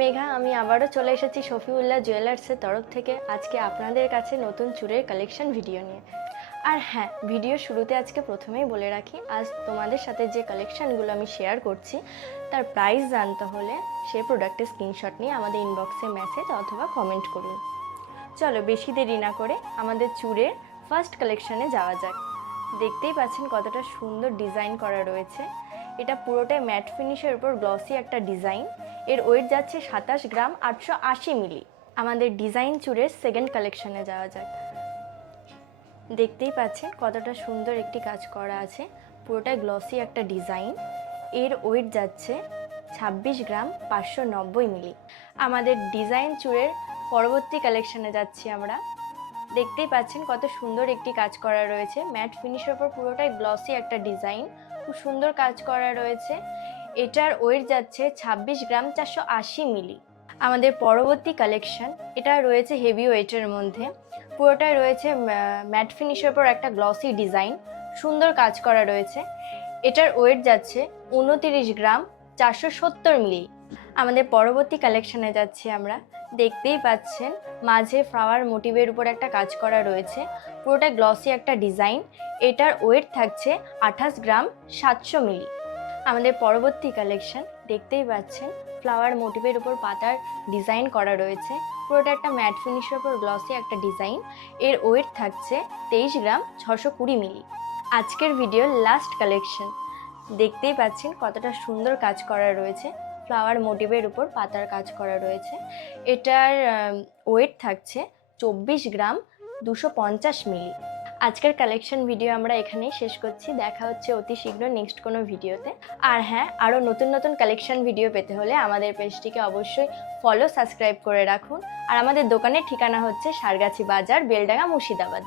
মেঘা, আমি আবারও চলে এসেছি শফিউল্লাহ জুয়েলার্সের তরফ থেকে আজকে আপনাদের কাছে নতুন চুড়ের কালেকশন ভিডিও নিয়ে। আর হ্যাঁ, ভিডিও শুরুতে আজকে প্রথমেই বলে রাখি, আজ তোমাদের সাথে যে কালেকশানগুলো আমি শেয়ার করছি তার প্রাইস জানতে হলে সেই প্রোডাক্টের স্ক্রিনশট নিয়ে আমাদের ইনবক্সে মেসেজ অথবা কমেন্ট করুন। চলো বেশি দেরি না করে আমাদের চুড়ের ফার্স্ট কালেকশানে যাওয়া যাক। দেখতেই পাচ্ছেন কতটা সুন্দর ডিজাইন করা রয়েছে। এটা পুরোটাই ম্যাট ফিনিশের উপর গ্লসি একটা ডিজাইন। এর ওয়েট যাচ্ছে 27 গ্রাম 880 মিলি। আমাদের ডিজাইন চুড়ের সেকেন্ড কালেকশানে যাওয়া যাক। দেখতেই পাচ্ছেন কতটা সুন্দর একটি কাজ করা আছে, পুরোটাই গ্লসি একটা ডিজাইন। এর ওয়েট যাচ্ছে 26 গ্রাম 590 মিলি। আমাদের ডিজাইন চুড়ের পরবর্তী কালেকশানে যাচ্ছি আমরা। দেখতেই পাচ্ছেন কত সুন্দর একটি কাজ করা রয়েছে, ম্যাট ফিনিশের উপর পুরোটাই গ্লসি একটা ডিজাইন, খুব সুন্দর কাজ করা রয়েছে। এটার ওয়েট যাচ্ছে 26 গ্রাম 480 মিলি। আমাদের পরবর্তী কালেকশন, এটা রয়েছে হেভি ওয়েটের মধ্যে, পুরোটাই রয়েছে ম্যাট ফিনিশের উপর একটা গ্লসি ডিজাইন, সুন্দর কাজ করা রয়েছে। এটার ওয়েট যাচ্ছে 29 গ্রাম 470 মিলি। আমাদের পরবর্তী কালেকশানে যাচ্ছি আমরা। দেখতেই পাচ্ছেন মাঝে ফ্লাওয়ার মোটিভের উপর একটা কাজ করা রয়েছে, পুরোটা গ্লসি একটা ডিজাইন। এটার ওয়েট থাকছে 28 গ্রাম 700 মিলি। আমাদের পরবর্তী কালেকশন, দেখতেই পাচ্ছেন ফ্লাওয়ার মোটিভের উপর পাতার ডিজাইন করা রয়েছে, পুরোটা একটা ম্যাট ফিনিশের উপর গ্লসি একটা ডিজাইন। এর ওয়েট থাকছে 23 গ্রাম 620 মিলি। আজকের ভিডিওর লাস্ট কালেকশন, দেখতেই পাচ্ছেন কতটা সুন্দর কাজ করা রয়েছে, ফ্লাওয়ার মোটিভের উপর পাতার কাজ করা রয়েছে। এটার ওয়েট থাকছে 24 গ্রাম 250 মিলি। আজকের কালেকশন ভিডিও আমরা এখানেই শেষ করছি। দেখা হচ্ছে অতি শীঘ্র নেক্সট কোনো ভিডিওতে। আর হ্যাঁ, আরও নতুন নতুন কালেকশন ভিডিও পেতে হলে আমাদের পেজটিকে অবশ্যই ফলো সাবস্ক্রাইব করে রাখুন। আর আমাদের দোকানের ঠিকানা হচ্ছে সারগাছি বাজার, বেলডাঙ্গা, মুর্শিদাবাদ।